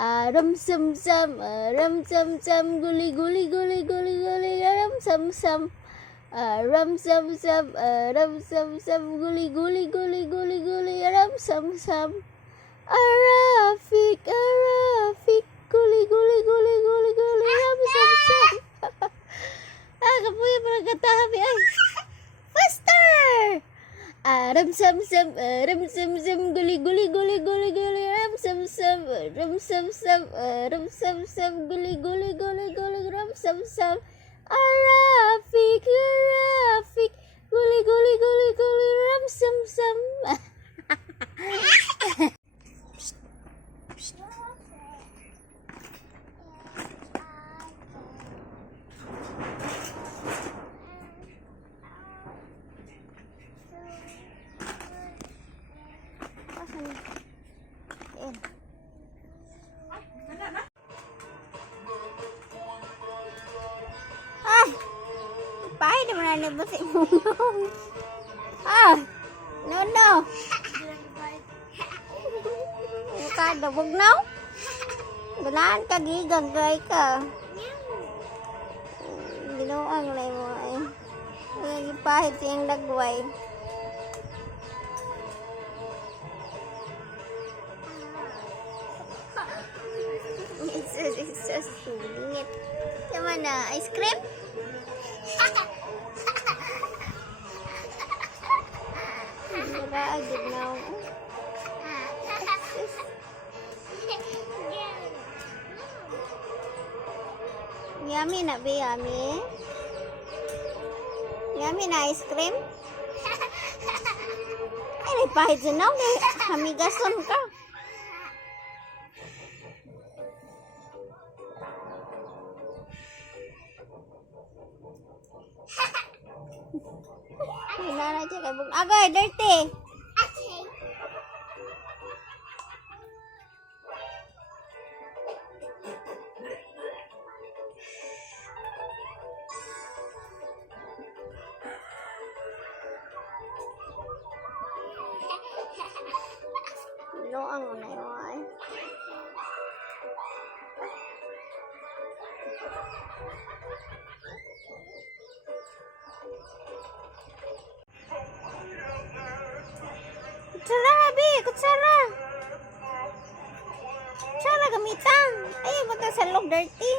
Aram sam sam, aram sam sam, guli guli guli guli guli, aram sam sam. Aram sam sam, aram sam sam, guli guli guli guli guli, aram sam sam. Arafik, Arafik, guli guli guli guli guli, aram sam sam. Kapuya parang katahabi ay. Faster! Aram sam sam, aram sam sam, guli guli guli guli guli, aram sam sam, aram sam sam, aram sam sam, guli guli guli guli, aram sam sam. Arafik, Arafik, guli guli guli guli, aram sam sam. Pahit naman na nabusik mo. No. Kada bugnaw. Gulaan ka, gigagay ka. Ginoang lay mo ay. Pahit siyang lagway. It's so sweet. Sama na, ice cream? Diba, agad na ako. Yummy na ba, yummy? Yummy na ice cream? Ay, nagpahid siya na. Hamigason ka. Nana aja kayak bung. Agak dirty. Lo ang này rồi. Kutsara, Abi! Kutsara! Kutsara, gamitan! Ay, punta sa loob, dirty.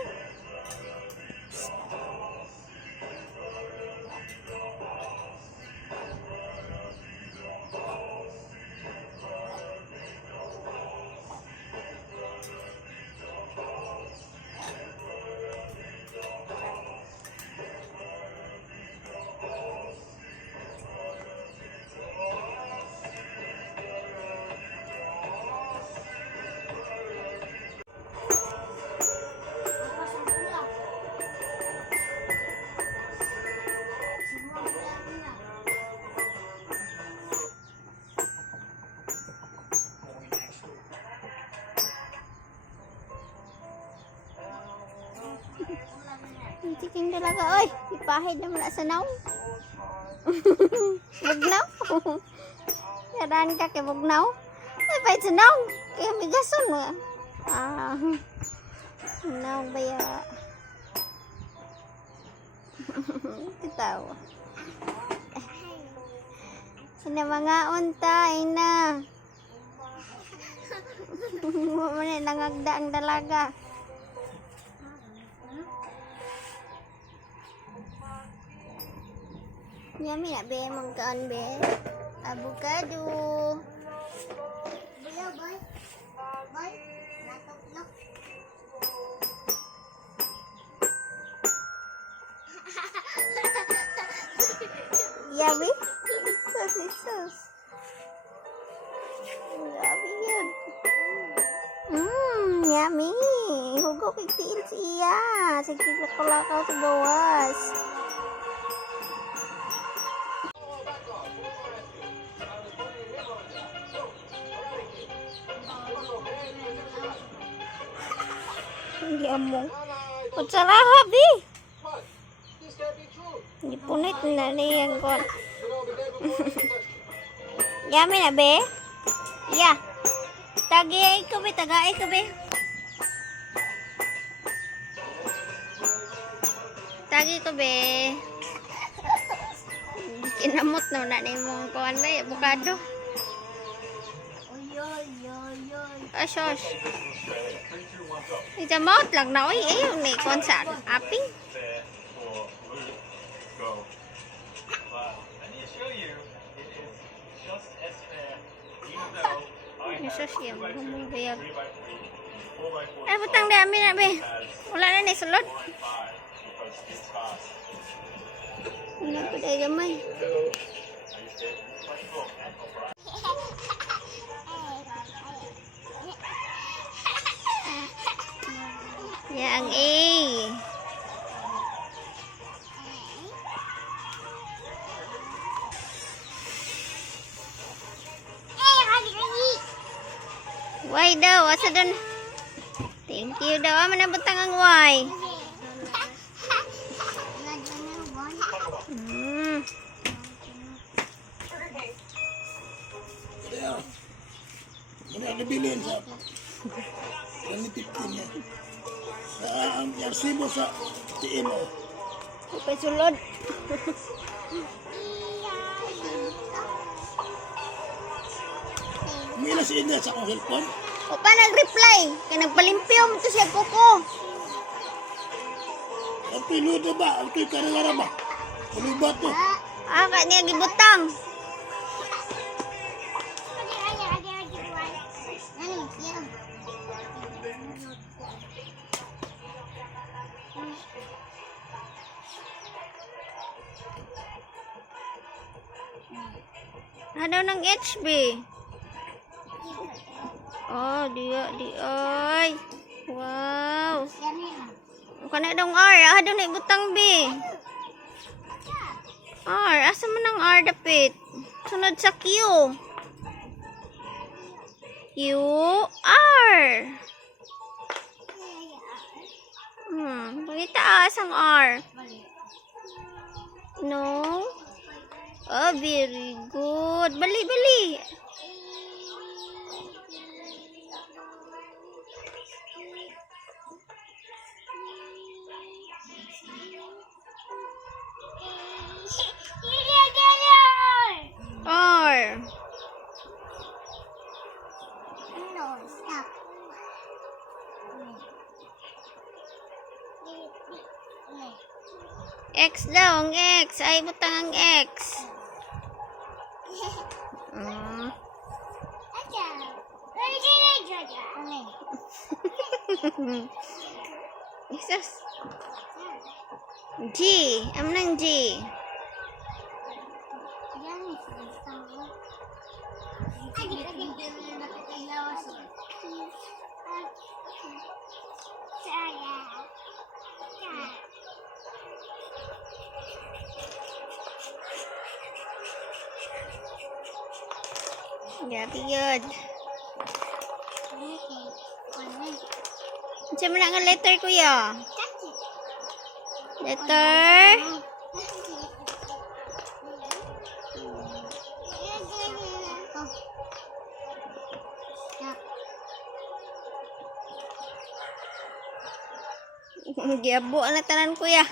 Chiking dalaga, oy, ipahid naman na sa naw. Bugnaw. Yaran ka kay bugnaw. Ay, pahid sa naw. Kaya may gason mo. Naw baya. Titawa. Sina mga untay na. Muna nangagda ang dalaga. Yummy na be, magkaan be. Avocado. Bulaw, boy. Boy, natok-lok. Yummy? Sus. Yummy yun. Yummy. Hugo kay tiil siya. Sige, lakaw sa bawas. Hindi among. Kutsara, Habi. Hindi punit na niyan ko. Yummy na be? Yeah. Tagay ka be. Tagi ko, be. Kinamot na na mong kuwan na avocado. Ay, sos. Itamot lang na, oy. Ayaw ni konsan. Aping. Ay, sos yan. Humubiyag. Ay, butang dami na, be. Wala na ni sulod. Wala pa dahil gamay. Yang why daw? Asa doon? Thank you daw. Aman ang butang ang why. Ano nabilin sa panitipin niya. Ang arsibo sa TMO. Upay sulod. Mila si India sa akong cellphone. O pa nag-reply? Kaya nagpalimpyo mo to siya kuko. Ang piludo ba? Ang tuy karangara ba? Kalubat to. Ah, kaya niya gibutang. Ano ng HB? Oh, dia ay. Wow. Kana dong R, daw na ibutang B. R, asa man ang R dapit? Sunod sa Q. Q, R. Pangita asang R. No. Oh, very good. Bali, bali. R. X daw, ang X. Ay, butang ang X. Jesus. G. Ano ng G? Grabe yun. Saan mo na nga letter, kuya? Letter? Giabo ang tanan, kuya.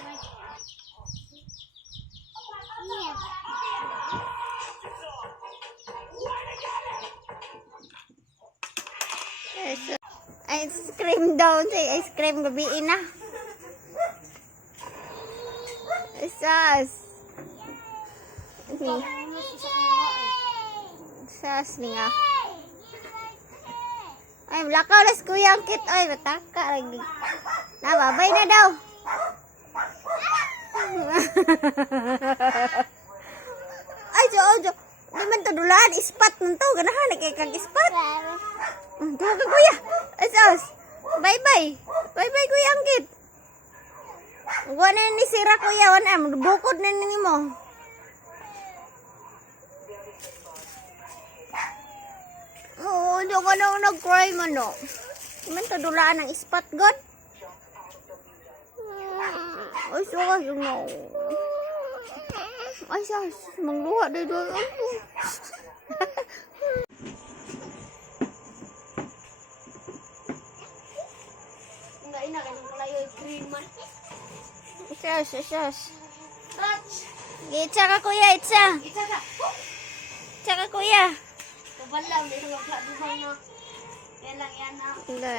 Ice cream daw. Ice cream gabiin na. Sas. Sas ni nga. Ay, lakaw las kuya ang kit. Ay, mataka lagi. Nababay na daw. Ay, jo. Di man to dulaan. Ispat nun to. Ganahan, kag ispat. Tuwa ka, kuya. Asas. Bye-bye. Bye-bye, kuya Angkit. Huwag na ni sira, kuya. Bukod na ni mo. Oo, di ko na nag-cry man, no. Naman to dulaan ng ispat, God. Ay, sus, no. Ay, sus. Mangluha, di doon. Ina kanang kalayo green man. Sus. Itsa ka kuya, itsa. Itsa ka kuya. Kabalam, dito magkaduhan na. Kaya lang yan na. Hindi.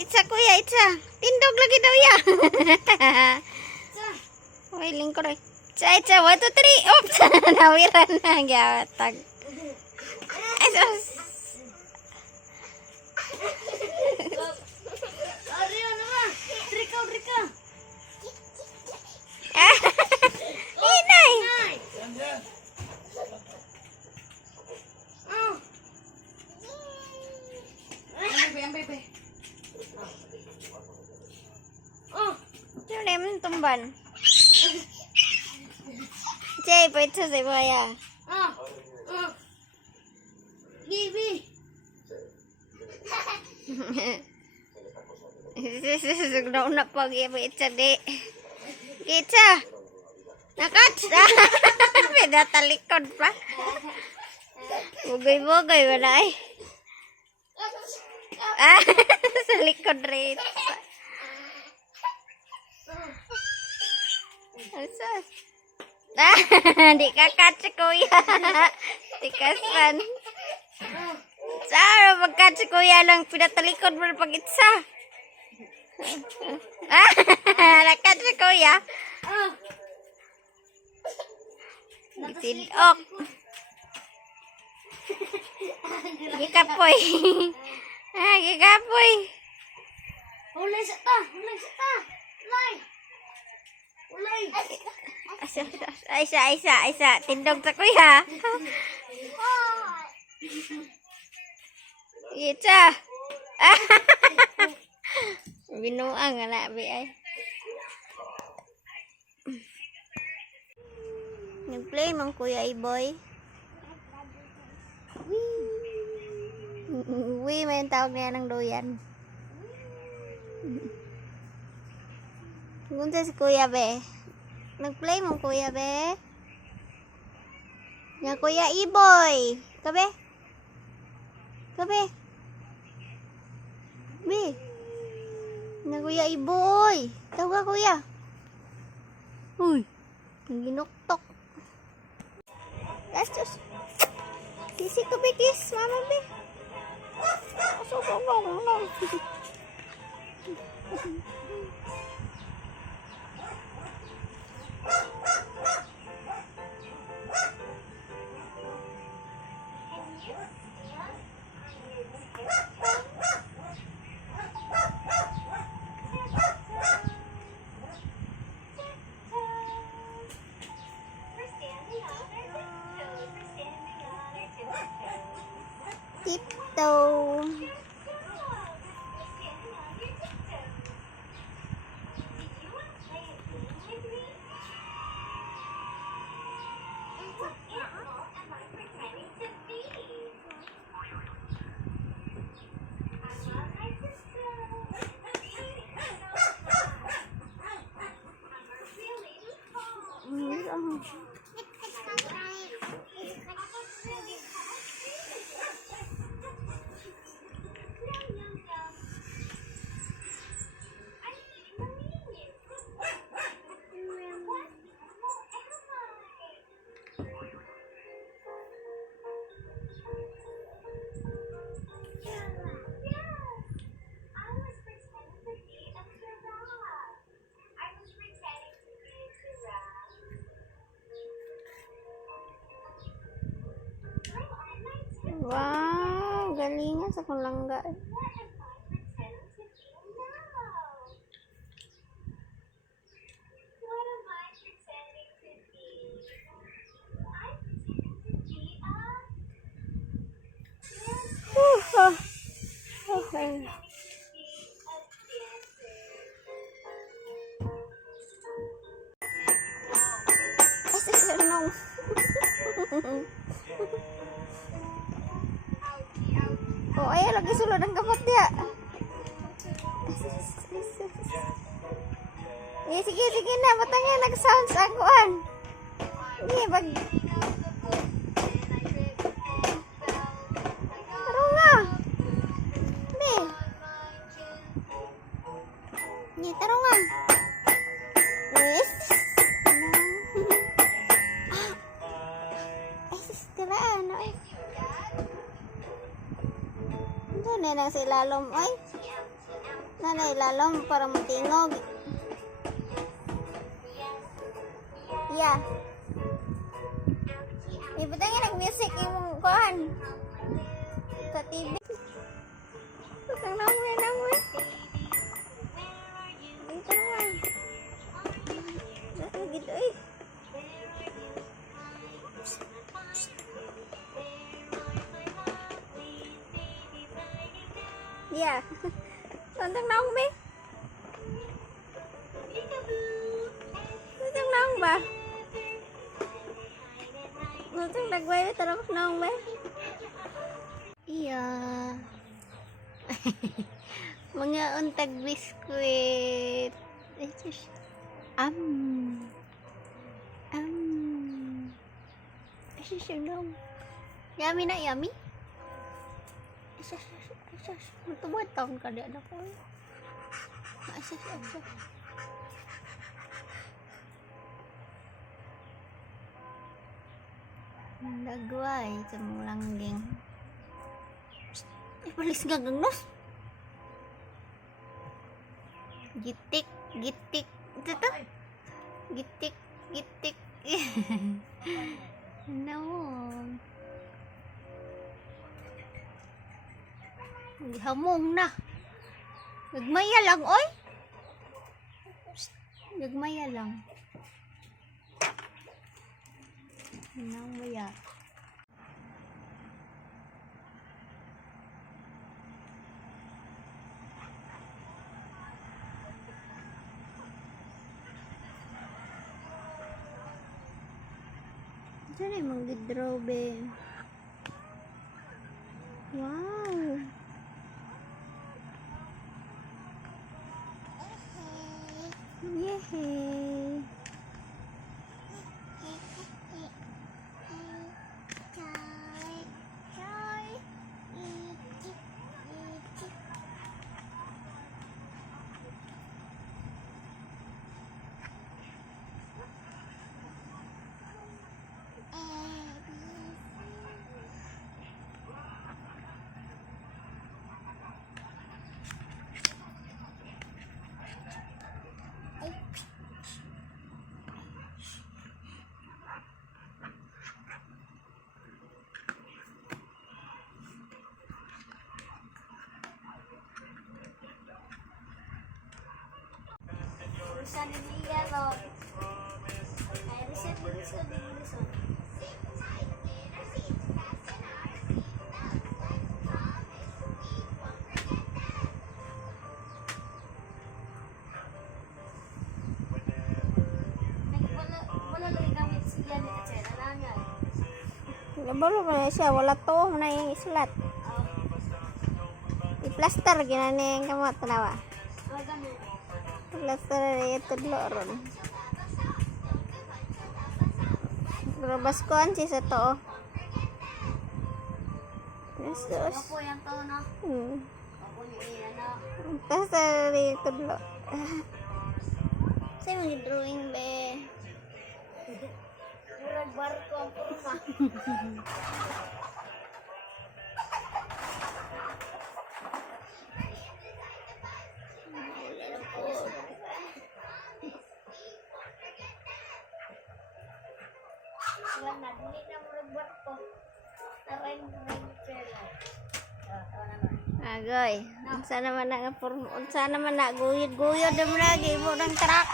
Itsa kuya, itsa. Tindog lagi daw ya. Wailing ko rin. Itsa, 1, 2, 3. Oops! Nawiran na. Gawatag. Ay, sus. Ariyo naman. Drika. Inay. Sino na yung tumban? Jay, pa ito sa kuya. Bibi. Susugnaw na pag iya itsa di. Itsa. Nakats. Pinatalikod pa. Bugay-bugay wala eh. Sa likod rin. Asas. Di ka catch kuya. Di ka san. Saro pag-catch kuya lang pinatalikod mo pag itsa. Nakatch kuya. Tidok. Gikapoy. Gikapoy. Ulay sa ta. Ulay. Aisa. Tindog sa kuya. Itsa. Binuang anak bi ay. Nag-play man kuya Iboy. Wee, may tawag niya ng doyan. Gunta si kuya be. Nag-play man kuya be. Nga kuya Iboy. Kabe? Be. Nga kuya Iboy. Tawag ka kuya. Uy. Ginuktok. Gastos. Sisi ko be kiss, mama be. No. Tiptoe. Wow, galingan sa kulangga. Okay. Oh, ayo lagi sulod ang kamot dia. Sige na, matangya nag-sounds akuan. Ni bag. Taro nga. Be. Nanay lang sa ilalom, oy. Nanay ilalom para matingog. Yeah. Ibutang yung nag-music yung kuhan. Sa TV. Tutang nangwe. Dito naman. Dito gitu eh. Yeah. Tutang naong be. Tutang naong ba? Tutang nagway terus naong be. Iya. Mga untag biskuit. Am. Asyong. Yummy na yummy. Asyos. Tubuhat taon ka di anak ko. Asyos. Dagway sa mong langging. Palis gagang nos. Gitik. Ito to. Gitik. No. Hamong na. Gagmaya lang, oy. Gagmaya lang. Namaya. Diyan ay mag-draw be. Wow. Yehey. Rusa ni yellow. Ay, reset mo gusto din mo gusto. Wala lang gamit siya ni Chen. Alangan. Nabalo pa na siya. Wala to. Muna yung islat. I-plaster. Ginani yung kamot. Tanawa. Plaster itu ron. Rabas koan si sato. Yesus. Ako yang to na. Ako ni ana. Plaster itu lo. Saya mau drawing be. Murag barko ang purma. Wala, dili na mo nagbuhat ko. Taray sila. Agoy, unsa naman na guyod-guyod na mo lagi mo ng truck.